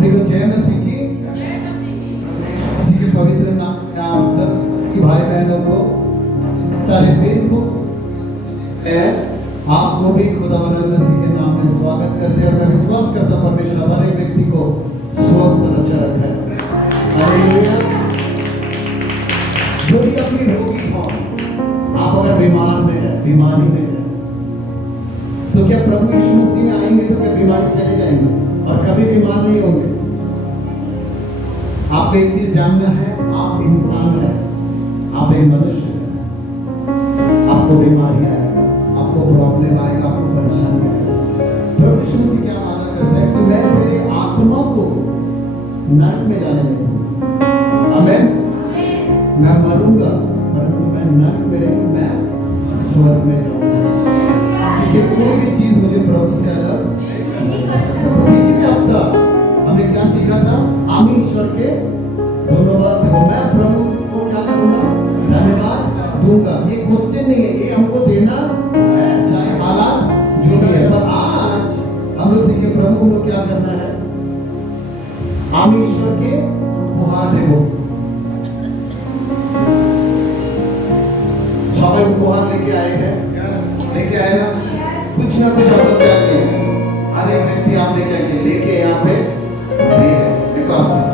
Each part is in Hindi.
सभी को जय मसीह की। इसी के पवित्र नाम में आप सब भाई बहनों को सारे फेसबुक आपको भी खुदावंद मसीह के नाम में स्वागत करते हैं। और मैं विश्वास करता हूँ परमेश्वर हर एक व्यक्ति को स्वस्थ और अच्छा रखे। हालेलुया। जो भी अपनी रोगी हो, आप अगर बीमार में है, बीमारी में है, तो क्या प्रभु यीशु मसीह में आएंगे तो क्या बीमारी चले जाएंगे और कभी बीमार नहीं होंगे? आपको एक चीज जानना है, आप इंसान हैं, आप एक मनुष्य हैं। आपको बीमारी आएगा, आपको प्रॉब्लम आएगा, आपको परेशानी आएगा। प्रभु यीशु मसीह क्या वादा करता है कि मैं तेरे आत्मा को नरक में जाने नहीं दूंगा। आमीन। मैं मरूंगा परंतु मैं नरक में नहीं, मैं स्वर्ग में जाऊंगा। क्योंकि कोई भी चीज मुझे प्रभु से अलग नहीं कर सकता। तो पिछले हफ्ता हमने क्या सीखा था? आमी ईश्वर के धन्यवाद देवो। मैं प्रभु को क्या करूंगा? धन्यवाद दूंगा। ये क्वेश्चन नहीं है, ये हमको देना है चाहे हालात जो भी है। पर आज हम लोग सीखे प्रभु को क्या करना है? आमी ईश्वर के उपहार देवो। सब उपहार लेके आए हैं, लेके आए ना? कुछ ना कुछ आप लोग क्या किए? हर एक व्यक्ति आपने क्या किया? लेके यहाँ पे दिए विकास में।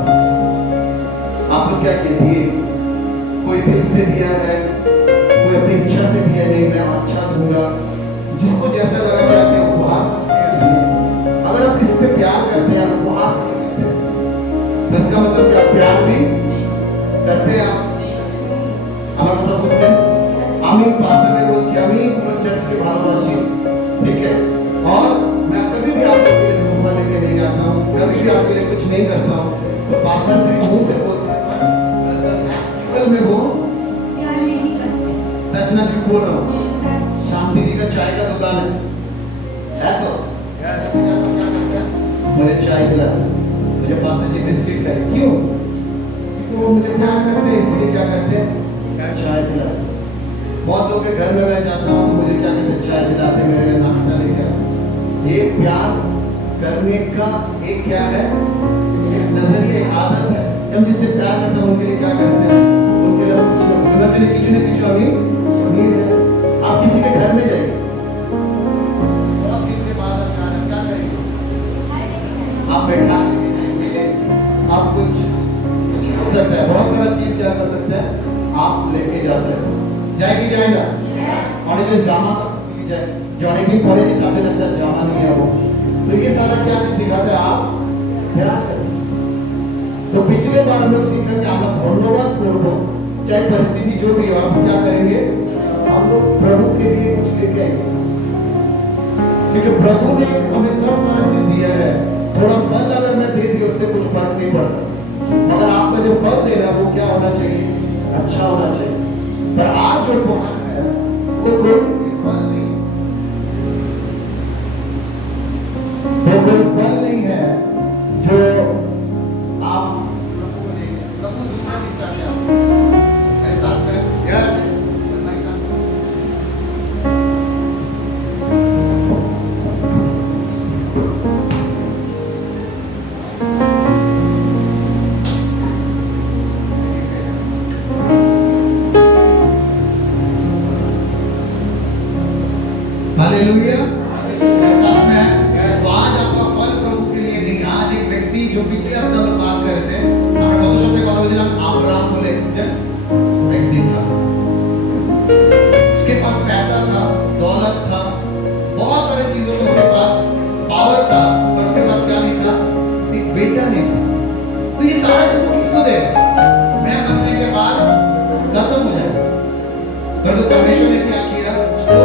आप लोग क्या किए? दिए। कोई दिल से दिया है, कोई अपनी इच्छा से दिया, नहीं मैं अच्छा दूंगा। जिसको जैसा लगा क्या किया? उपहार। अगर आप किसी से प्यार करते हैं, उपहार देते हैं, तो इसका मतलब क्या प्यार भी करते हैं आप? हमारा मतलब उससे আমি পাস্টারকে বলছি আমি পুরো चर्च के भालोबासी, ठीक है? और मैं कभी भी आपके लिए धोखा लेके नहीं जाता हूँ, कभी भी आपके लिए कुछ नहीं करता हूँ। तो पास्टर से मुंह से बोलते हैं, एक्चुअल में वो सच ना झूठ बोल रहा हूँ। शांति जी का चाय का दुकान है तो मुझे चाय पिला, मुझे पास्टर जी बिस्किट खाए। क्यों? क्योंकि वो मुझे प्यार करते हैं, इसलिए क्या करते हैं? चाय पिलाते। बहुत लोगों के घर में मैं जाता हूँ तो मुझे क्या कहते हैं? चाय पिलाते, मेरे लिए नाश्ता लेके आते। ये प्यार करने का एक क्या है? एक नजरिया, एक आदत है। हम जिससे प्यार करते हैं उनके लिए क्या करते हैं? उनके लिए कुछ ना कुछ अभी नहीं है। आप किसी के घर में जाइए, बहुत दिन के बाद आप क्या करेंगे? आप बैठा के जाएंगे, आप कुछ हो सकता है, बहुत सारा चीज क्या कर सकते हैं? आप लेके जा सकते हैं। जाएगी जाएगा और जो जामा जाए जाने की पड़ेगी तब लगता है जामा नहीं है वो। तो ये सारा क्या चीज सिखाता है? आप प्यार करें। तो पिछले बार हम लोग सीखा कि आप धन्यवाद करो, चाहे परिस्थिति जो भी हो, आप क्या करेंगे? हम लोग प्रभु के लिए कुछ लेके आएंगे, क्योंकि प्रभु ने हमें सब सारा चीज दिया है। थोड़ा फल अगर मैं दे दिया उससे कुछ फर्क नहीं पड़ता, मगर आपका जो फल देना वो क्या होना चाहिए? अच्छा होना चाहिए। पर आज जो उपहार है वो कोई फल नहीं, वो कोई फल नहीं है जो आप प्रभु को देंगे। प्रभु दूसरा चीज चाहते हैं मेरे साथ में। Yes hallelujah. मेरे साथ में है। तो आज आपका फल प्रभु के लिए नहीं। आज एक व्यक्ति जो पिछले हफ्ते में बात कर रहे थे, আমরা গত সপ্তাহে কথা বলেছিলাম अब्राहम बोले एक व्यक्ति था, उसके पास पैसा था, दौलत था, बहुत सारे चीजों में उसके पास पावर था, पर उसके पास क्या नहीं था? एक बेटा नहीं था। तो ये सारा चीज वो किसको दे? मैं मरने के बाद खत्म हो जाएगा। पर तो परमेश्वर ने क्या किया? उसको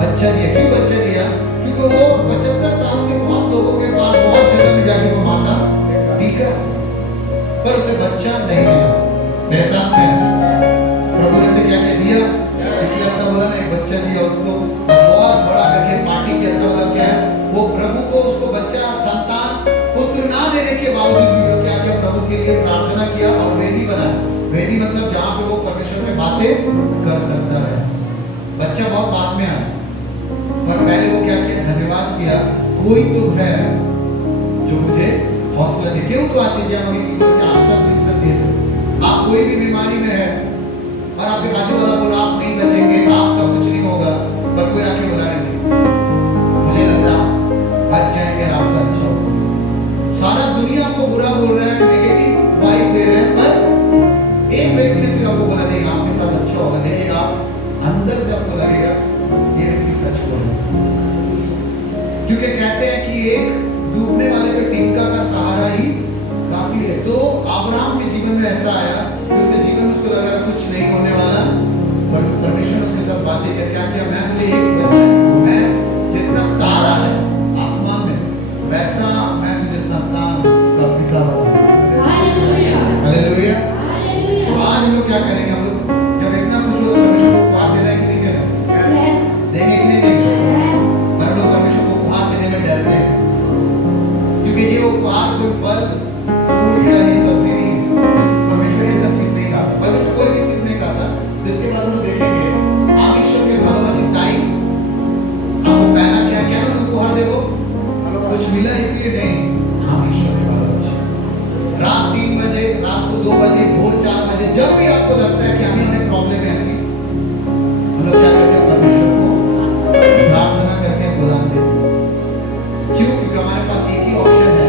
बच्चा दिया। क्यों बच्चा दिया? क्योंकि वो 75 साल से बहुत लोगों के पास बहुत जगह में जाके वो माता टीका, पर उसे बच्चा नहीं मिला। मेरे साथ में प्रभु ने से क्या कह दिया? पिछले हफ्ता बोला ना, एक बच्चा दिया उसको, बहुत बड़ा करके पार्टी के। ऐसा मतलब क्या है? वो प्रभु को उसको बच्चा, संतान, पुत्र ना देने के बावजूद भी वो क्या किया? प्रभु के लिए प्रार्थना किया और वेदी बनाया। वेदी मतलब जहाँ पे वो परमेश्वर से बातें कर सकता है। बच्चा बहुत बाद में आया, पर पहले वो क्या किया? धन्यवाद किया, कोई तो है जो मुझे हौसला दे কেউ তো আছে যে আমাকে কি করেছে আশ্বাস বিশ্বাস দিয়েছে आप कोई भी बीमारी में है और आपके बाजू वाला बोला आप नहीं बचेंगे आपका कुछ नहीं होगा पर कोई आके बोला नहीं मुझे लगता है बच जाएंगे और आपका अच्छा होगा सारा दुनिया आपको बुरा बोल रहा है नेगेटिव वाइब दे रहे हैं पर एक व्यक्ति ने सिर्फ आपको बोला नहीं आपके साथ अच्छा होगा देखिएगा अंदर से आपको लगेगा ये व्यक्ति सच बोल रहा है क्योंकि कहते हैं कि एक डूबने वाले पे टिक्का का सहारा ही काफी है तो अब्राहम के जीवन में ऐसा आया कि उसके जीवन में उसको लगा कुछ नहीं होने वाला पर परमेश्वर उसके साथ बातें कर क्या किया मैं तुझे एक बच्चा मैं जितना तारा है आसमान में वैसा मैं तुझे संतान का पिता बनाऊंगा हालेलुया हालेलुया आज हम लोग क्या करेंगे हम लोग जब इतना कुछ हो तो परमेश्वर को उपहार देना है कि नहीं देना देंगे कि नहीं देंगे पर हम लोग परमेश्वर को उपहार देने में डरते हैं क्योंकि ये उपहार कोई फल फूल या ये सब्जी नहीं परमेश्वर ये सब चीज नहीं खाता परमेश्वर कोई भी चीज नहीं खाता जिसके बाद हम लोग देखेंगे आप ईश्वर के भालोबासी टाइम आपको पहना क्या क्या ना उपहार देवो कुछ मिला इसलिए नहीं हम ईश्वर के भालोबासी रात 3 बजे रात को 2 बजे भोर 4 बजे जब भी आपको लगता है कि हमें अनेक प्रॉब्लम है ऐसी हम लोग क्या करते हैं परमेश्वर को प्रार्थना करके बुलाते हैं क्यों क्योंकि हमारे पास एक ही ऑप्शन है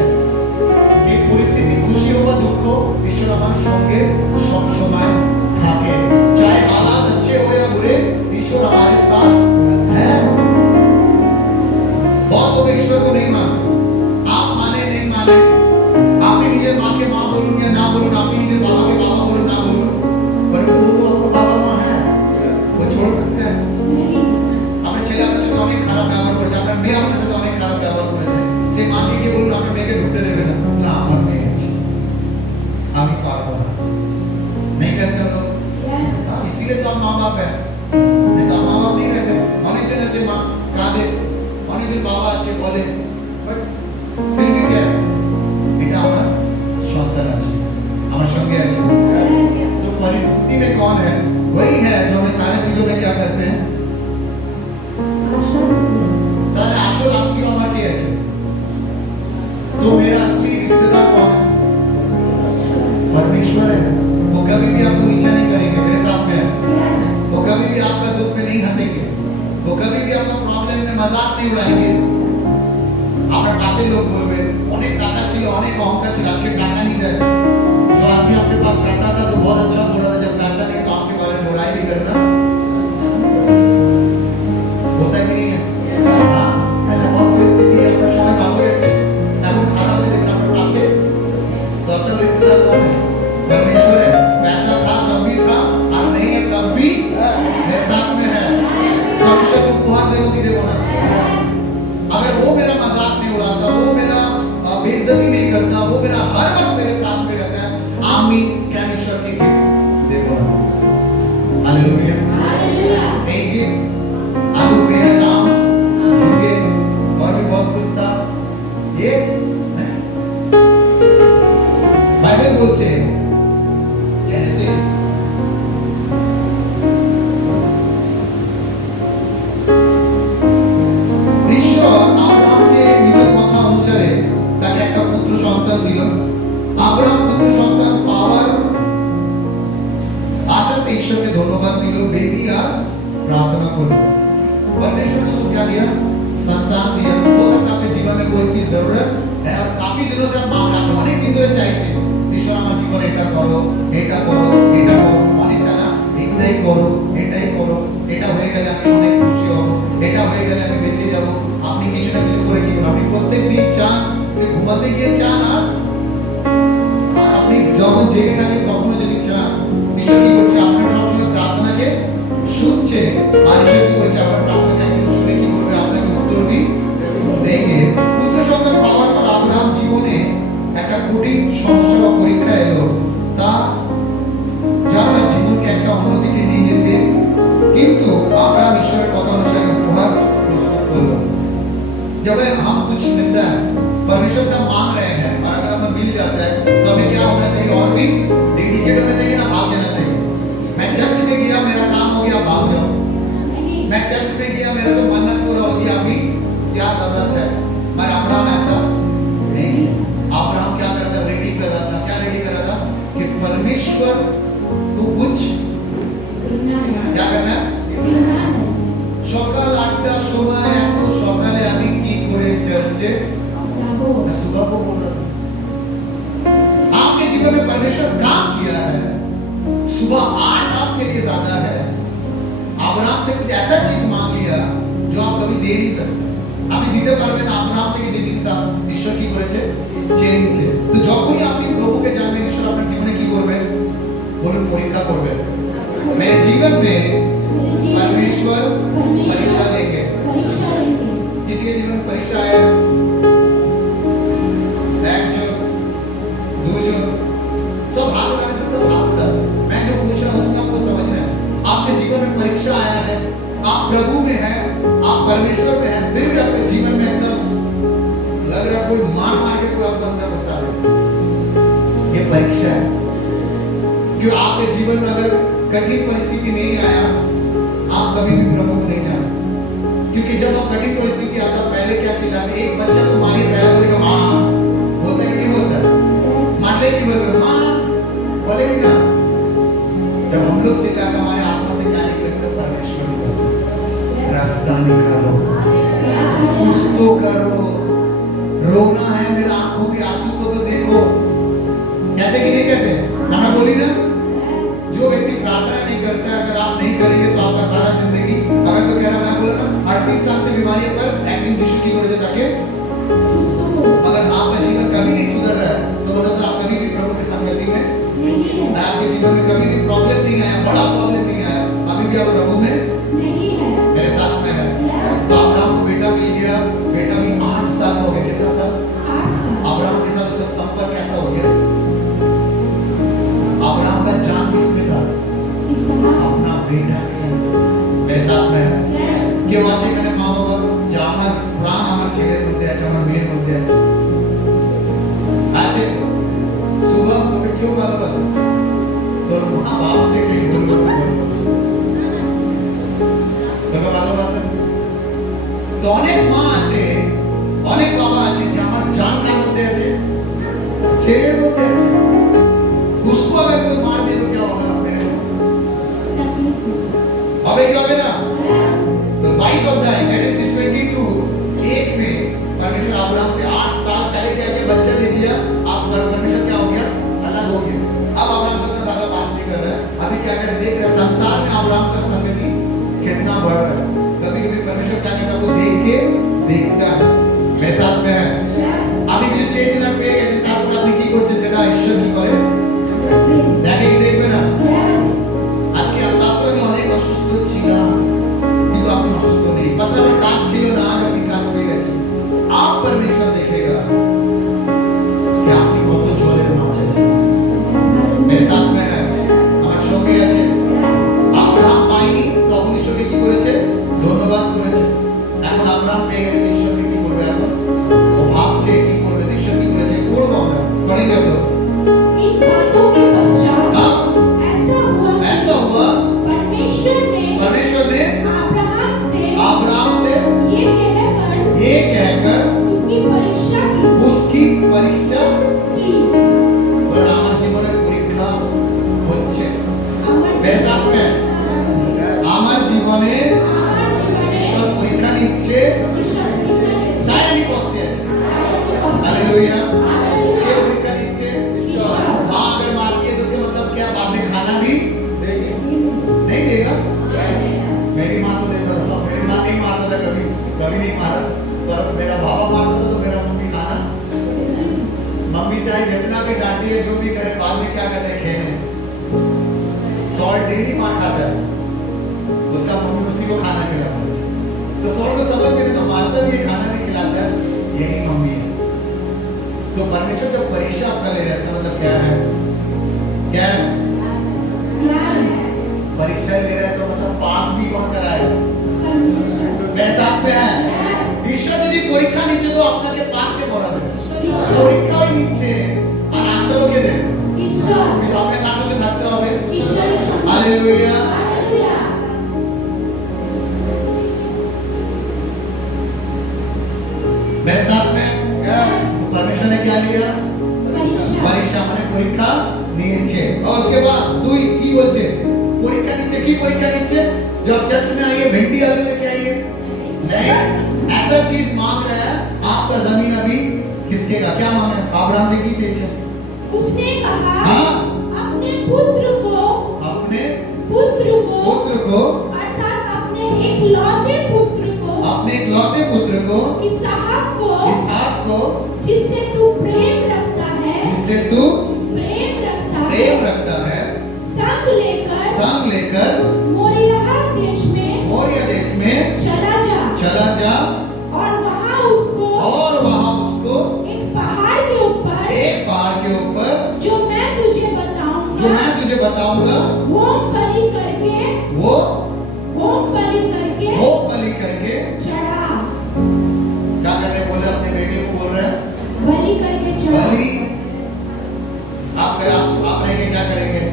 कि परिस्थिति खुशी हो বা দুঃখ ঈশ্বর আমার সঙ্গে সব সময় থাকে चाहे हालात अच्छे हो या बुरे ईश्वर हमारे साथ है बहुत लोग ईश्वर को नहीं मानते आप माने नहीं माने आपने নিজের মাকে মা বলুন या ना बोलूं আপনি নিজের বাবাকে বাবা বলুন ना बोलूं परंतु वो तो आपका बाबा माँ है वो छोड़ सकते हैं আপনার ছেলে আপনার সাথে অনেক খারাপ ব্যবহার করেছে আপনার মেয়ে আপনার সাথে অনেক খারাপ ব্যবহার করেছে সেই মাকে গিয়ে বলুন আপনার মেয়েকে ঢুকতে দেবে না না আমার মেয়ে আছে আমি পারবো না नहीं करते हम लोग इसीलिए तो हम माँ बाप है नहीं तो माँ बाप नहीं रहते অনেক জন আছে মা কাঁদে অনেক জন বাবা আছে বলে বাট फिर भी क्या এটা আমার সন্তান আছে আমার সঙ্গে আছে तो परिस्थिति में कौन है वही है जो हमें सारी चीजों में क्या करते हैं তাহলে আসল আত্মীয় আমার কে আছে तो मेरा असली रिश्तेदार कौन है परमेश्वर है वो कभी भी आपको नीचा नहीं करेंगे मेरे साथ में है वो कभी भी आपका दुख में नहीं हंसेंगे वो कभी भी आपका प्रॉब्लम में मजाक नहीं उड़ाएंगे আপনার পাশে লোক বলবে অনেক টাকা ছিল অনেক অহংকার ছিল আজকে টাকা नहीं है जो आदमी आपके पास पैसा था तो बहुत अच्छा बोल रहा था जब पैसा नहीं तो आपके बारे में बुराई भी करना होता कि नहीं है ऐसा बहुत परिस्थिति है अपना समय भाग गए थे এখন খারাপ হলে দেখুন আপনার পাশে 10 रिश्तेदार कौन है परमेश्वर है पैसा था तब भी था और नहीं है तब भी मेरे साथ में है परमेश्वर को उपहार देगा कि देगा ना अगर वो मेरा मजाक नहीं उड़ाता वो मेरा बेइज्जती नहीं करता वो मेरा हर वक्त मेरे साथ में रहता है आमीन क्या ईश्वर की गिफ्ट देखो ना हालेलुया हालेलुया एक गिफ्ट आलू मेरा काम झींगे और भी बहुत कुछ था ये बाइबल बोलते हैं जेनेसिस ঈশ্বর আব্রাহামকে নিজের কথা অনুসারে তাকে একটা পুত্র সন্তান দিল আব্রাহাম পুত্র সন্তান পাওয়ার আশাতে ঈশ্বরকে ধন্যবাদ দিল বেদি আর प्रार्थना करो परमेश्वर ने उसको क्या दिया संतान दिया हो सकता है आपके जीवन में कोई चीज जरूरत है और काफी दिनों से आप मांग रहे हैं অনেক দিন ধরে চাইছেন ঈশ্বর আমার জীবনে এটা করো এটা করো এটা করো অনেকটা না এটাই করো এটা হয়ে গেলে আমি অনেক খুশি হব এটা হয়ে গেলে আমি বেঁচে যাব আপনি কিছু না কিছু করে কি করুন আপনি প্রত্যেকদিন চান সে ঘুমাতে গিয়ে চান আর আপনি যখন জেগে থাকেন তখনও যদি চান ঈশ্বর কি করছে আপনার সবসময় প্রার্থনাকে শুনছে আর ঈশ্বর কি করছে আপনার প্রার্থনা একটু শুনে কি করবে আপনাকে উত্তর দেंगे পুত্র সন্তান পাওয়ার পর আব্রাহাম জীবনে একটা কঠিন সমস্যা বা পরীক্ষা এলো তা যা তার জীবনকে একটা অন্যদিকে নিয়ে যেতে কিন্তু আব্রাহাম ঈশ্বরের কথা অনুসারে উপহার প্রস্তুত করলো जब हम कुछ मिलता है परमेश्वर से हम मांग रहे हैं और अगर हमें मिल जाता है तो हमें क्या होना चाहिए और भी डेडिकेट होना चाहिए ना भाग जाना चाहिए मैं चर्च में गया मेरा काम हो गया भाग जाओ मैं जीवन में परमेश्वर काम किया है, सुबह 8 आपके लिए ज्यादा है। अब्राहम से कुछ ऐसा चीज मांग लिया जो आप कभी दे नहीं सकते। আপনি দিতে পারবেন না আপনার থেকে যে জিনিসটা ঈশ্বর কি করেছে চেয়ে নিয়েছে। তো যখনই আপনি প্রভুকে জানবেন ঈশ্বর আপনার জীবনে কি করবে, বলুন পরীক্ষা করবে। मेरे जीवन में परमेश्वर परीक्षा लेंगे। किसी के जीवन में परीक्षा है, एक जो दो जो सब हाथ उठाने से सब हाथ उठाते। मैं जो पूछ रहा हूँ उसमें आपको समझना है। आपके जीवन में परीक्षा आया है, आप प्रभु में हैं, आप परमेश्वर में हैं, फिर भी आपके जीवन में एकदम लग रहा है कोई मार मार के कोई आपको अंदर घुसा दे। ये परीक्षा है। क्यों आपके जीवन में अगर कठिन परिस्थिति नहीं आया, आप कभी भी प्रभु को नहीं जाना। क्योंकि जब आप कठिन परिस्थिति आता पहले क्या चिल्लाते, एक बच्चा को मारिए पहले बोलेगा माँ, होता है कि नहीं होता? मारने की बोलेगा माँ, बोलेगी ना। जब हम लोग चिल्लाते हमारे आत्मा से क्या निकलेगा, तो परमेश्वर रास्ता निकालो, कुछ तो करो, रोना है मेरा आंखों के आंसू को तो देखो। कहते कि नहीं कहते? हमें बोली ना, जो व्यक्ति प्रार्थना नहीं करता है, अगर आप नहीं करेंगे तो आपका सारा जिंदगी, अगर कोई कह रहा मैं बोला ना 38 साल से बीमारी पर एक्टिंग टिश्यू की वजह ताकि अगर आपका जीवन कभी नहीं सुधर रहा है तो मतलब आप कभी भी प्रभु की संगति में और आपके जीवन में कभी भी प्रॉब्लम नहीं आया, बड़ा प्रॉब्लम नहीं आया, अभी भी आप प्रभु में नहीं है, मेरे साथ में है। तो अब्राहम को बेटा मिल गया, बेटा भी 8 साल हो गए। कितना साल? 8 साल। अब्राहम के साथ उसका संपर्क कैसा हो गया? अब्राहम का जान किसमें था? अपना बेटा मेरे साथ में है। क्यों आज এখানে মা বাবা যে আমার প্রাণ আমার ছেলের মধ্যে আছে, আমার মেয়ের মধ্যে আছে, আছে সুবহ তোকে কেউ ভালোবাসে? তোর মা বাপ থেকে বলবো তোকে ভালোবাসে? তো অনেক মা আছে, অনেক বাবা আছে যে আমার জান কার মধ্যে আছে, ছেলের মধ্যে আছে। उसको अगर कोई मार दे तो क्या होगा मेरे को? अबे क्या होगा ना? तो 22 अध्याय जेनेसिस 22 1 में परमेश्वर अब्राहम से 8 साल पहले क्या क्या बच्चा दे दिया। अब परमेश्वर क्या हो गया? अलग हो गया। अब अब्राहम से इतना ज्यादा बात नहीं कर रहा है। अभी क्या कर रहे देख रहे संसार में अब्राहम का संगति कितना बढ़ रहा है। कभी-कभी परमेश्वर क्या करता है वो देख के देखता है। मेरे साथ में है। अभी जो चेंज ना पे गए তারপর আপনি কি করছেন সেটা ঈশ্বর কি করে দেখে কি দেখবে না। আজকে পাস্টার আমি অনেক অসুস্থ ছিলাম কিন্তু আপনি অসুস্থ নেই, পাস্টার আমার কাজ ছিল না আজ আপনি কাজ পেয়ে গেছেন। आप परमेश्वर देखेगा कि আপনি কত জলের মাছ আছেন। मेरे साथ में है আমার সঙ্গে আছে। আব্রাহাম পাইনি তখন ঈশ্বরকে কি করেছে? ধন্যবাদ করেছে। এখন আব্রাহাম পেয়ে গেলে ঈশ্বরকে কি করবে? এখন ও ভাবছে কি করবে, ঈশ্বর কি করেছে করবো আমরা পড়েंगे हम लोग। इन बातों के पश्चात ऐसा हुआ परमेश्वर ने अब्राहम से ये कहकर उसकी परीक्षा की। और আমার জীবনে পরীক্ষা হচ্ছে। मेरे साथ में আমার জীবনে ঈশ্বর পরীক্ষা নিচ্ছে, তাই আমি কষ্টে আছি। हालेलुया। ये परीक्षा निচ্ছে माँ अगर मारती है तो इसका मतलब क्या? बाद में खाना भी नहीं देगा। मेरी माँ तो देता था, मेरी माँ नहीं मारता था, कभी कभी नहीं मारा। पर मेरा बाबा मारता था तो मेरा मम्मी खाना, मम्मी चाहे जितना भी डांटी है जो भी करे बाद में क्या करते हैं खेलने। सॉल्ट डेली मार खाता है, उसका मम्मी उसी को खाना खिलाता है। तो सॉल्ट को सबक देने तो मारता भी है, खाना भी खिलाता है, यही मम्मी है। तो परमेश्वर जब परीक्षा आपका ले रहा है इसका मतलब क्या है? क्या है? परीक्षा ले रहा है तो मतलब पास भी कौन कराएगा? मेरे साथ में है। ঈশ্বর যদি পরীক্ষা নিচ্ছে তো আপনাকে পাস কে করাবে? পরীক্ষাই নিচ্ছে আর আনসারও কে দেবে? ঈশ্বর। কিন্তু আপনাকে কার সঙ্গে থাকতে হবে? ঈশ্বরের সঙ্গে। হালেলুয়া। হালেলুয়া। मेरे साथ में परमेश्वर ने क्या लिया? परीक्षा মানে পরীক্ষা নিয়েছে। और उसके बाद দুই কি বলছে? পরীক্ষা নিচ্ছে। কি পরীক্ষা নিচ্ছে? जब चर्च में आइए भिंडी आलू लेके आइए नहीं, ऐसा चीज मांग रहा है आपका जमीन अभी खिसकेगा। क्या मांग रहा है? अब्राहम ने की चीज उसने कहा, हाँ। अपने पुत्र को अपने अर्थात अपने एकलौते पुत्र को इसहाक को जिससे तू प्रेम रखता है संग लेकर मोरिया देश में चला जा और वहाँ उसको एक पहाड़ के ऊपर जो मैं तुझे बताऊंगा होम बलि करके चढ़ा। क्या करने बोले? अपने बेटे को बोल रहे हैं बलि करके चढ़ा। बलि। आप रहेंगे क्या करेंगे?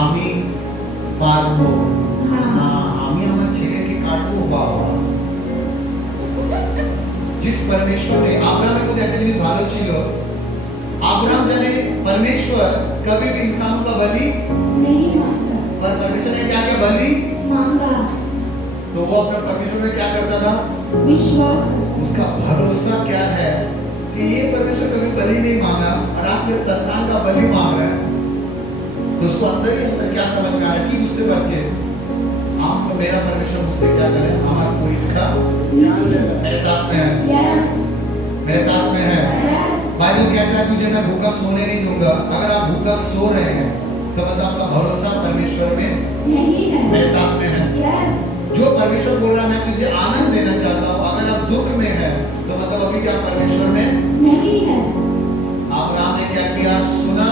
আমি পারবো না, আমি আমার ছেলেকে কাটবো। বাবা, जिस परमेश्वर ने अब्राहम को একটা জিনিস ভালো ছিল, अब्राहम जाने परमेश्वर कभी भी इंसानों का बलि नहीं मांगा, पर परमेश्वर ने क्या किया? बलि मांगा। तो वो अपने परमेश्वर में क्या करता था? विश्वास। उसका भरोसा क्या है कि ये परमेश्वर कभी बलि नहीं मांगा और आप मेरे संतान का बलि मांग रहे हैं। तो उसको अंदर ही अंदर क्या समझ में आ रहा है कि बुझते पारছে आपको मेरा परमेश्वर मुझसे क्या करे? हमारा परीक्षा मेरे साथ में है। यस, मेरे साथ में है। यस। बाइबल कहता है तुझे मैं भूखा सोने नहीं दूंगा। अगर आप भूखा सो रहे हैं तो मतलब आपका भरोसा परमेश्वर में नहीं है, मेरे साथ में है। यस। जो परमेश्वर बोल रहा है मैं तुझे आनंद देना चाहता हूँ, अगर आप दुख में है तो मतलब अभी क्या परमेश्वर में नहीं है। अब्राहम ने क्या किया? सुना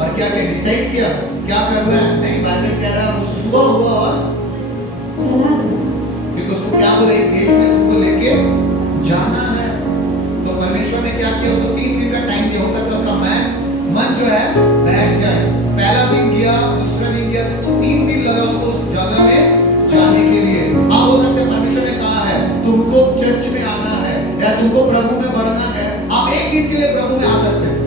और क्या डिसाइड किया क्या करना है? नहीं, बाइबल कह रहा है वो सुबह हुआ और चला गया। क्योंकि उसको क्या बोले? एक देश में तुमको लेके जाना है। तो परमेश्वर ने क्या किया? उसको 3 दिन का टाइम दिया। हो सकता है उसका मन जो है बैठ जाए। पहला दिन गया, दूसरा दिन गया, तो 3 दिन लगा उसको उस जगह में जाने के लिए। अब हो सकता है परमेश्वर ने कहा है तुमको चर्च में आना है या तुमको प्रभु में बढ़ना है, आप 1 दिन के लिए प्रभु में आ सकते हैं।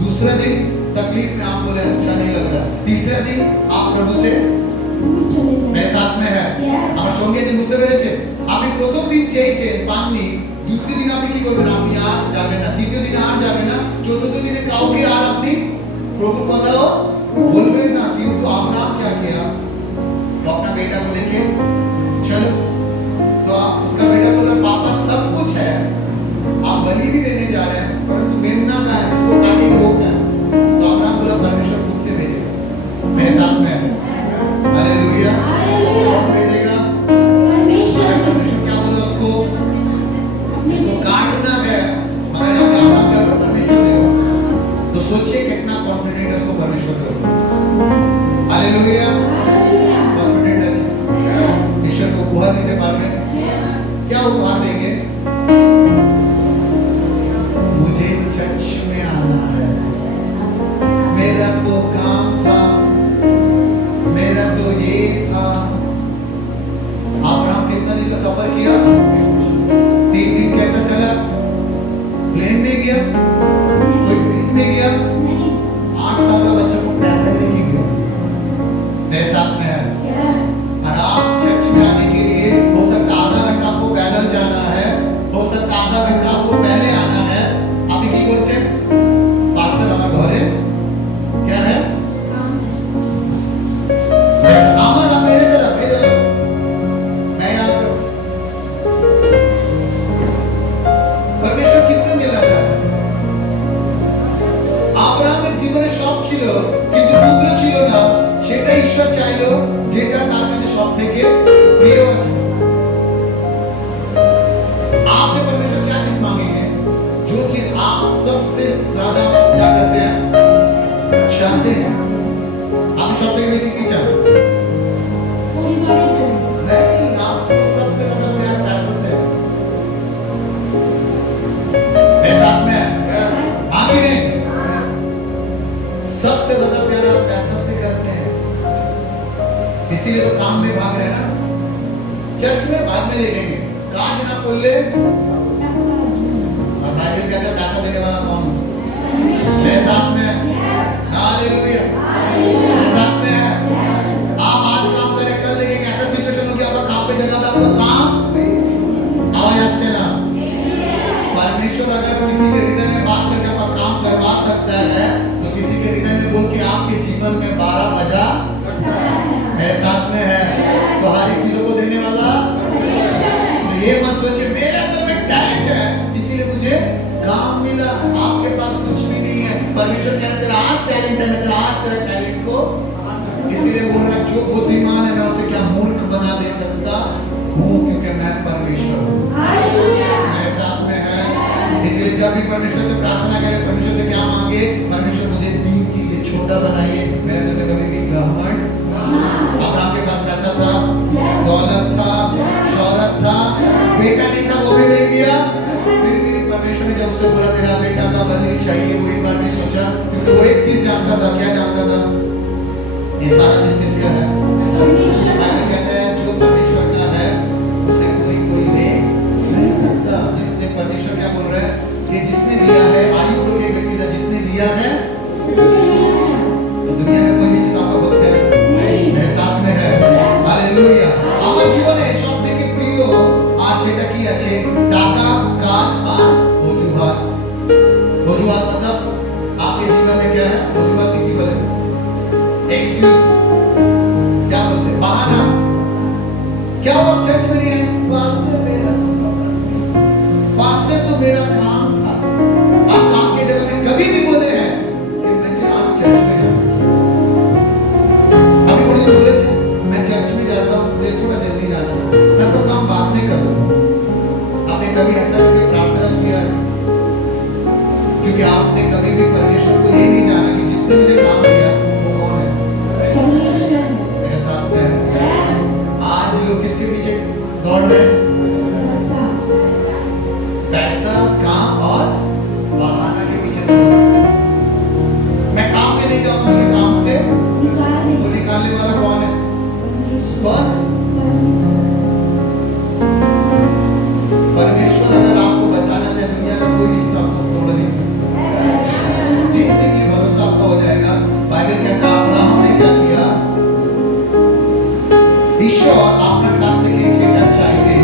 दूसरा दिन तकलीफ में आप बोले अच्छा नहीं लग रहा, तीसरा दिन आप प्रभु से दूर चले गए। मेरे साथ में है। Yes. আমার সঙ্গে যে বুঝতে পেরেছে? আপনি প্রথম দিন চেয়েছেন পাননি, দ্বিতীয় দিন আপনি কি করবেন? আপনি আর যাবেন না, তৃতীয় দিন আর যাবেন না, চতুর্থ দিনে কাউকে আর আপনি প্রভু কথাও বলবেন না। কিন্তু अब्राहम क्या किया? तो अपना बेटा को लेके चलो। तो उसका बेटा बोला पापा सब कुछ है, आप बलि भी देने जा रहे हैं, परंतु मेमना का है जिसको काटेंगे वो क्या है? तो अब्राहम बोला परमेश्वर खुद से भेजेगा, मेरे साथ में है। हालेलुया। हालेलुया। कौन भेजेगा? परमेश्वर। परमेश्वर क्या बोला उसको? इसको काटना है, मगर यहाँ पे अब्राहम क्या बोला? परमेश्वर देगा। तो सोचिए कितना कॉन्फिडेंट है उसको परमेश्वर पे। हालेलुया। हालेलुया। कॉन्फिडेंट है। ईश्वर को उपहार नहीं दे पा रहे? क्या उपहार देंगे? मुझे चर्च में आना है, मेरा तो काम था, मेरा तो ये था। अब्राहम कितना दिन का सफर किया? 3 दिन कैसा चला? प्लेन में गया? कोई ट्रेन में गया? 8 साल का बच्चा को पैदल लेके गया। मेरे साथ में है। यस। और आप चर्च में आने के लिए हो सकता है आधा घंटा आपको पैदल जाना है, हो सकता है आधा घंटा आपको पहले आना है। আপনি কি করছেন? পাস্টার আমার ঘরে क्या है? আমার आप मेरे तरफ भेज दो, मैं यहाँ पर। परमेश्वर किससे मिलना चाहता? আব্রাহামের জীবনে সব ছিল কিন্তু পুত্র ছিল না, সেটা ঈশ্বর চাইলো যেটা তার কাছে সবথেকে প্রিয় আছে। आपसे परमेश्वर क्या चीज मांगेंगे? जो चीज आप सबसे ज्यादा क्या करते हैं? चाहते हैं। आप सबसे बेसी की चाहते हैं? পরিবারের জন্য। नहीं, आपको सबसे ज्यादा प्यार पैसा से है। मेरे साथ में है? हाँ कि नहीं? सबसे ज्यादा प्यार आप पैसा से करते हैं, इसीलिए तो काम में भाग रहे हैं ना। चर्च में बाद में देखेंगे, काज ना खोल ले। और बाइबल कहता है पैसा देने वाला कौन? मेरे साथ में है। हालेलुया। मेरे साथ में है। आप आज काम करें, कल देखेंगे ऐसा सिचुएशन हो गया आपका काम पे जगह पे आपको काम आवाज से ना। परमेश्वर अगर किसी के हृदय में बात करके आपका काम करवा सकता है, तो किसी के हृदय में बोल के आपके जीवन में 12 बजा मेरे साथ में है। तो हर एक चीजों को देने वाला, तो ये मत सोचिए मेरे अंदर में टैलेंट है इसीलिए मुझे काम मिला। आपके पास कुछ भी नहीं है। परमेश्वर कह रहा है तेरा आज टैलेंट है, मैं तेरा आज तेरा टैलेंट को इसीलिए बोल रहा जो बुद्धिमान है मैं उसे क्या मूर्ख बना दे सकता हूँ, क्योंकि मैं परमेश्वर हूँ। मेरे साथ में है। इसलिए जब भी परमेश्वर से प्रार्थना करें, परमेश्वर से क्या मांगे, परमेश्वर मुझे दीन कीजिए, छोटा बनाइए। मेरे अंदर में कभी भी घमंड, अब्राहम के पास पैसा था, दौलत था, शौहरत था, बेटा नहीं था वो भी मिल गया, फिर भी परमेश्वर ने जब उससे बोला तेरा बेटा का बलि चाहिए, वो एक बार भी सोचा, क्योंकि वो एक चीज जानता था। क्या जानता था? ये सारा चीज किसका है? बाइबल कहता है जो परमेश्वर का है उसे कोई ले नहीं सकता। जिसने परमेश्वर क्या बोल रहा है कि जिसने दिया है, आयु को के व्यक्ति था जिसने दिया है, तो दुनिया में कोई भी चीज आपको खुद है मेरे साथ में है। हालेलुया। আমার জীবনে সবথেকে প্রিয় আর সেটা কি আছে? টাকা, কাজ আর অজুহাত। অজুহাত मतलब आपके जीवन में क्या है? अजुबात की बोले एक्सक्यूज, क्या बोलते हैं? बहाना। क्या वो चर्च में नहीं है? पास्टर तो मेरा काम था। आप काम के जगह में कभी भी बोले हैं कि मुझे आज चर्च में जाना। अभी कोई बोले मैं चर्च में जाता हूँ, मुझे थोड़ा जल्दी जाना है, मैं तो काम बाद में कर लूँगा। आपने कभी ऐसा करके प्रार्थना किया है? क्योंकि आपने कभी भी परमेश्वर को ये नहीं जाना कि जिसने मुझे काम दिया वो कौन है? मेरे साथ में है। आज लोग किसके पीछे दौड़ रहे हैं? पैसा, काम और बहाना के पीछे दौड़ रहे हैं। मैं काम में नहीं जाऊंगा, मुझे काम से तो निकालने वाला कौन है? कौन? परमेश्वर अगर आपको बचाना चाहे, दुनिया का कोई चीज आपको तोड़ नहीं सकता। जिस दिन ये भरोसा आपका हो जाएगा, बाइबल कहता है अब्राहम ने क्या किया? ईश्वर আপনার কাছ থেকে সেটা চাইবে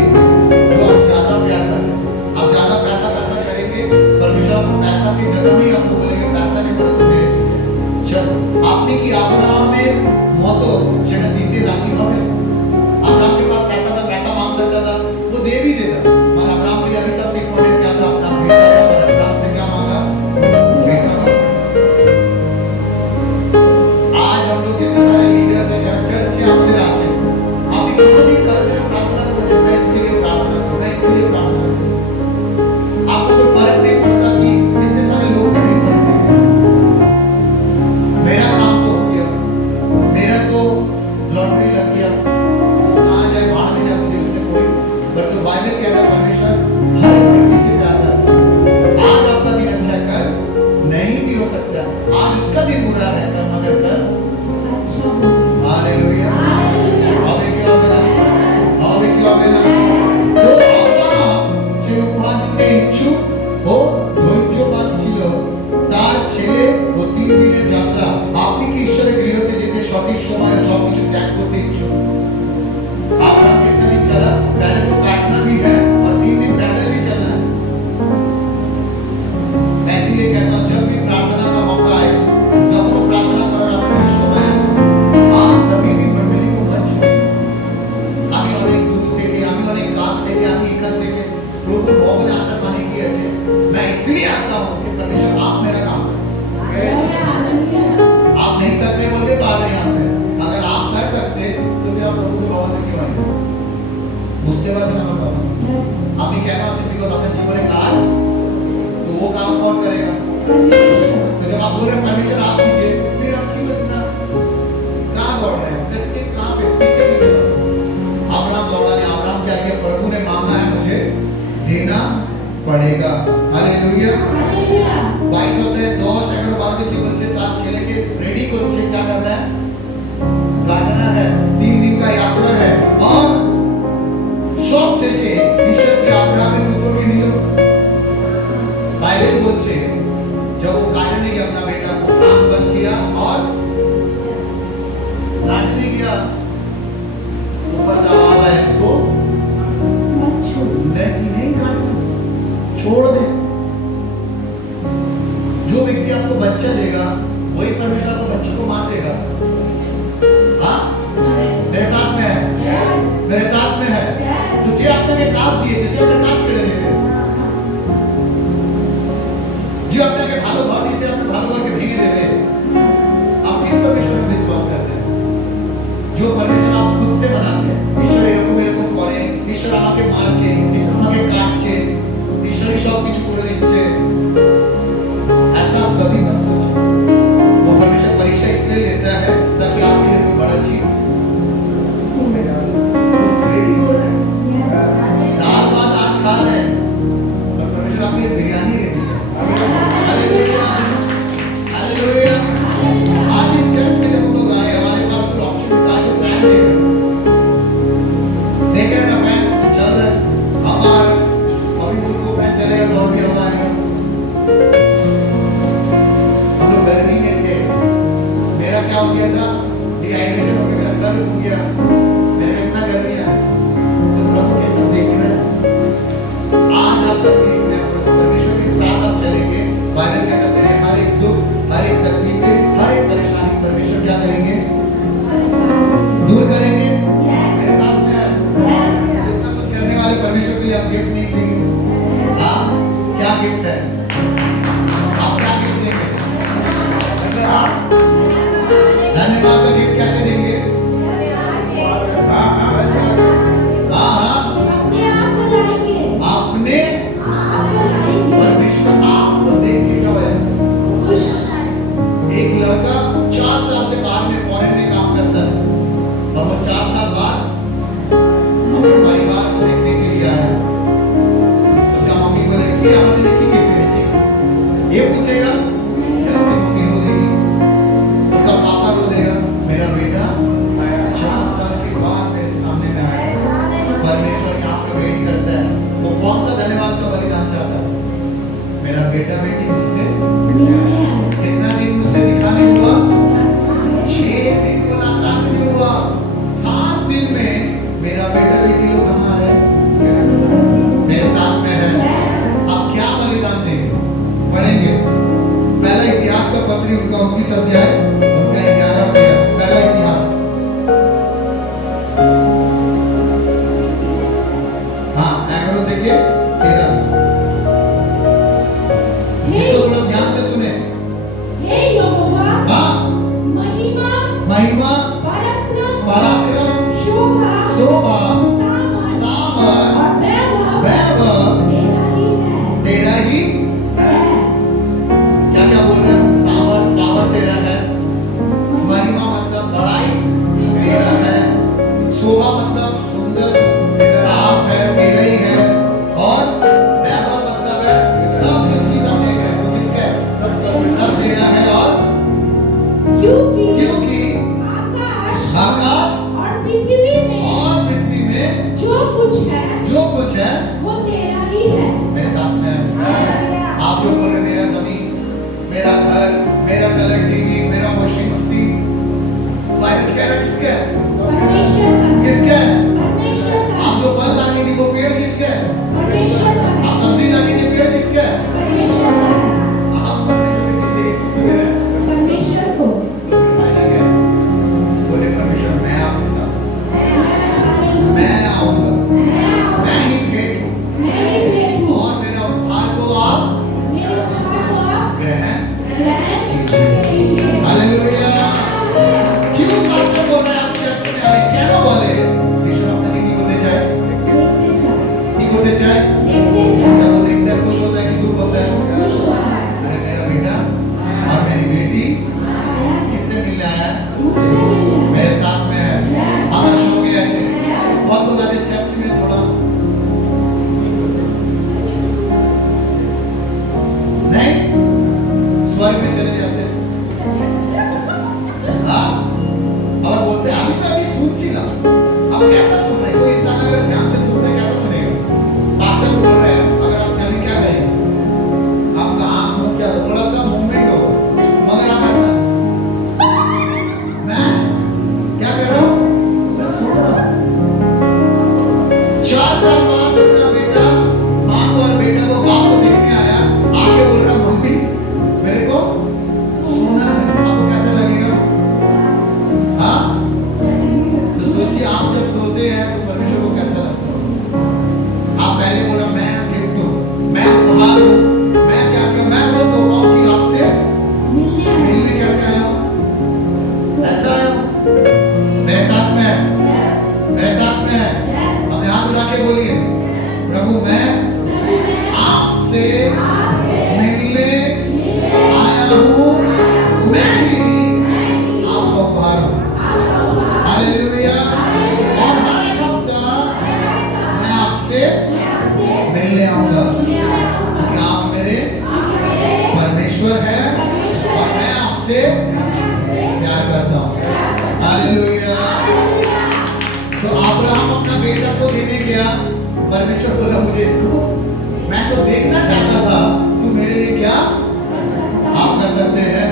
जो आप ज्यादा प्यार करते हैं। आप ज्यादा पैसा करेंगे, परमेश्वर आपको पैसा की जगह में आपको बोलेंगे पैसा नहीं पड़ा तो मेरे पीछे चलो। आपने की अब्राहमेর মতো সেটা দিতে রাজি হবে? अब्राहम के पास पैसा था, पैसा मांग सकता था, वो दे भी देता। पर अब्राहम के लिए अभी सबसे इम्पोर्टेंट क्या था? अपना बेटा था। पर अब्राहम से क्या मांगा? बेटा मांगा। आज हम लोग कितने सारे लीडर्स हैं जरा चर्च से আমাদের আসে, আপনি কোনদিন কারোর জন্য प्रार्थना করেছেন? मैं इसके लिए प्रार्थना करूं, मैं इसके लिए प्रार्थना करूं। आपको कोई फर्क नहीं पड़ता कि कितने सारे लोग नहीं पहुंचते। मेरा काम तो हो गया, मेरा तो लॉटरी लग गया, वो कहाँ जाए वहां नहीं जाए, मुझे उससे कोई। पर तो बाइबल कहता है परमेश्वर हर व्यक्ति से प्यार करता है। आज आपका दिन अच्छा है, कल नहीं भी हो सकता। आज उसका दिन बुरा है पर मगर कल हालेलुया। आवे क्या बना, आवे क्या बना। तो अब्राहम যে উপহার দিতে ইচ্ছুক ও ধৈর্যবান ছিল, তার ছেলে ও 3 দিনের যাত্রা। আপনি কি ঈশ্বরের গৃহতে যেতে সঠিক সময়ে সবকিছু ত্যাগ করতে ইচ্ছুক? अब्राहम कितना दिन चला? पहले तो काटना भी है और 3 दिन पैदल भी चलना है। इसीलिए कहता हूं जब भी प्रार्थना का मौका आए, जब वो प्रार्थना করার আপনার সময় আসে, आप कभी भी मंडली को मत छोड़िए। আমি অনেক দূর থেকে, আমি অনেক কাছ থেকে, আমি এখান থেকে প্রভু ভবনে আসার মানে কি আছে? मैं इसलिए आता हूं कि परमेश्वर आप मेरा काम करें। आप नहीं सकते बोलते बात नहीं आते। अगर आप कर सकते तो फिर आप प्रभु के भवन में क्यों आए? বুঝতে পারছেন আমার কথা? আপনি কেন আছেন? বিকজ আপনার জীবনে কাজ, तो वो काम कौन करेगा? तो जब आप बोल रहे हैं परमेश्वर आप कीजिए, फिर आप क्यों इतना कहाँ दौड़ रहे हैं? किसके कहाँ पे किसके पीछे दौड़ रहे हैं? अब्राहम दौड़ा नहीं। अब्राहम क्या किया? प्रभु ने मांगा है मुझे देना पड़ेगा। हालेलुया। 22:10-11 के বলছে তার ছেলেকে রেডি করছে, क्या करना है? काटना है। 3 दिन का यात्रा है और সব শেষে ঈশ্বর কি अब्राहमेর পুত্রকে নিল? बाइबल बोलছে जब वो काटने गया अपना बेटा को, आंख बंद किया और काटने गया, ऊपर से आवाज आया इसको नहीं काटना, छोड़ दे। आपको बच्चा देगा वही परमेश्वर आपको बच्चे को मार देगा। हाँ, मेरे साथ में है, मेरे साथ में है। तुझे आपने काज दिए जैसे आपने काज करे देंगे जो आपने भालो भाव से आपने भालो करके भेगे देवे। आप किस परमेश्वर में विश्वास करते हैं? जो परमेश्वर आप खुद से बनाते हैं। ईश्वर এরকম এরকম করে, ईश्वर আমাকে মারছে, ईश्वर আমাকে কাটছে, ईश्वर सब कुछ করে दिচ্ছে। ऐसा आप कभी मत सोचो। वो परमेश्वर परीक्षा इसलिए लेता है ताकि आपके लिए कोई बड़ा चीज रेडी हो जाए। दाल भात आज खा रहे हैं और परमेश्वर आपके लिए बिरयानी रेडी है। Hallelujah, hallelujah. आज इस चर्च में जब हम लोग आए हमारे पास कोई ऑप्शन था जो फैन देख रहे ना, फैन चल रहा है हमारा अभी वो फैन चलेगा तो और भी हवा आएगा। हम लोग गर्मी में थे, मेरा क्या हो गया था, डिहाइड्रेशन हो गया, मेरा सर हो गया, मेरे में इतना गर्मी है। तो प्रभु कैसे देख रहे हैं आज आप तकलीफ में परमेश्वर के साथ आप चलेंगे। बाइबल कहता है हर एक दुख, हर एक तकलीफ, हर एक परेशानी परमेश्वर क्या करेंगे? दूर करेंगे। मेरे साथ में है। इतना कुछ करने वाले परमेश्वर के लिए आप गिफ्ट नहीं देंगे। हाँ, क्या गिफ्ट है? आप क्या गिफ्ट देंगे? हाँ, धन्यवाद का गिफ्ट कैसे देंगे? हाँ हाँ हाँ हाँ, आपने परमेश्वर आपको देख के क्या होया? एक लड़का 4 साल से बाहर में फॉरेन में काम करता है और वो 4 साल बाद अपने परिवार को देखने के लिए आया। उसका मम्मी बोले कि आपने देखी गिफ्ट मेरी चीज, ये पूछेगा या उसकी मम्मी रो देगी, उसका पापा रो देगा, मेरा बेटा 4 साल के बाद मेरे सामने में आया। परमेश्वर यहाँ पे वेट करता है। वो कौन सा धन्यवाद का बलिदान चाहता है? मेरा बेटा बेटी मुझसे कितना दिन मुझसे दिखा नहीं हुआ? 6 दिन मुलाकात नहीं हुआ। 7 दिन में मेरा बेटा बेटी लोग कहाँ है? मेरे साथ में है। अब क्या बलिदान देंगे? पढ़ेंगे पहला इतिहास का पत्री उनका 29 अध्याय उनका 11 अध्याय। पहला इतिहास, हाँ 11 থেকে 13। परमेश्वर बोला मुझे इसको, मैं तो देखना चाहता था तू मेरे लिए क्या कर सकता आप कर सकते हैं।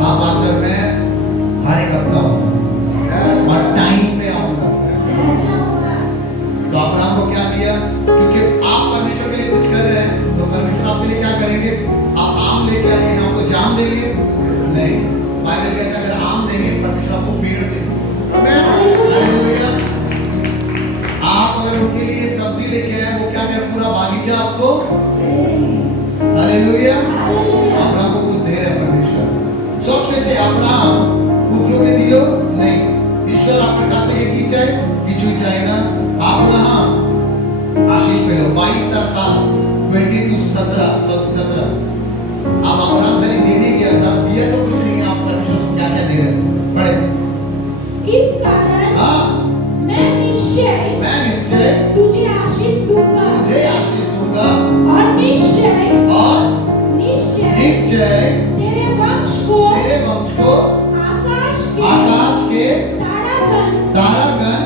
हाँ पास्टर, मैं हर एक हफ्ता आऊंगा और टाइम पे आऊंगा। तो अब्राहम को क्या दिया? क्योंकि आप परमेश्वर के लिए कुछ कर रहे हैं तो परमेश्वर आपके लिए क्या करेंगे? आप आम लेके आएंगे, आपको जाम देंगे? नहीं, बाइबल कहता है अगर आम देंगे परमेश्वर आपको पेड़ देंगे। हालेलुया। आप अगर उनके लिए सब्जी लेके आए वो क्या करे? पूरा बागीचा आपको। हालेलुया। अब्राहम को कुछ दे रहे हैं परमेश्वर। सबसे से अब्राहम পুত্রকে দিল नहीं, ঈশ্বর আপনার কাছ থেকে কি চায়? কিছুই চায় না। अब्राहम आशीष पेल 22 तार साल 22:17 अब अब्राहम खाली देने गया था, दिया तो कुछ नहीं। आप परमेश्वर को क्या क्या दे रहे हैं? पढ़े। इस कारण हाँ, मैं निश्चय तुझे आशीष दूंगा तुझे आशीष दूंगा और निश्चय और निश्चय निश्चय तेरे वंश को आकाश के तारागण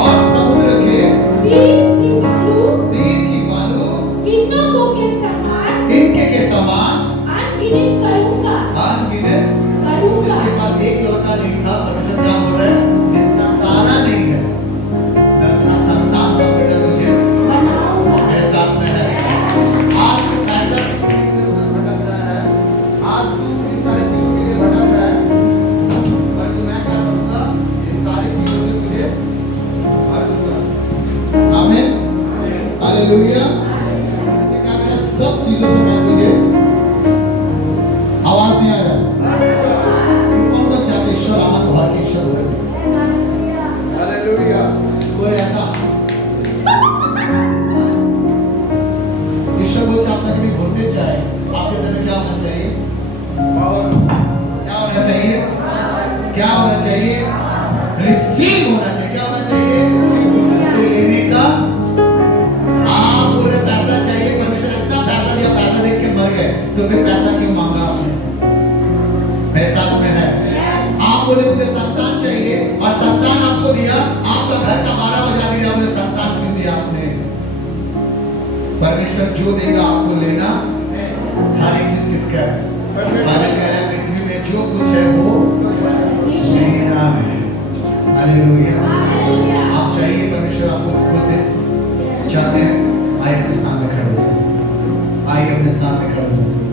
और समुद्र के तीर की बालू किन्नकों के समान अनगिनत करूंगा। जिसके पास एक लौटा नहीं था, परमेश्वर क्या बोल रहे हैं? जितना तारा नहीं है मैं उतना संतान का बेटा तुझे बनाऊंगा। मेरे साथ में है। आज तू पैसा के लिए भटक रहा है, आज तू इन सारी चीजों के लिए भटक रहा है, पर तू मैं क्या करूंगा? इन सारी चीजों से तुझे भर दूंगा। आमीन, हालेलुया। इसे क्या करें? सब चीजों से मैं तुझे, आवाज नहीं आ रहा? कौन कौन चाहते ईश्वर आमन भर के ईश्वर हो? हालेलुया। कोई ऐसा ईश्वर बोलते आप कभी बोलते चाहे आपके अंदर में क्या होना चाहिए? पावर। क्या होना चाहिए? क्या होना चाहिए? रिसीव होना चाहिए। क्या होना चाहिए? इसे लेने का। आप बोल रहे पैसा चाहिए, परमेश्वर इतना पैसा दिया, पैसा देख के मर गए, तो फिर पैसा क्यों मांगा आपने? मेरे साथ में है। आप बोले मुझे संतान चाहिए और संतान आपको दिया, आपका घर का 12 बजा दिया, मुझे संतान क्यों दिया आपने? परमेश्वर जो देगा आपको लेना, हर एक चीज किसका है? बाइबल कह रहा है पृथ्वी में जो कुछ है वो मेरा है। हालेलुया। आप चाहिए परमेश्वर आपको इसको दे, चाहते हैं? आइए अपने स्थान में खड़े हो जाए। आइए अपने स्थान में खड़े हो जाए।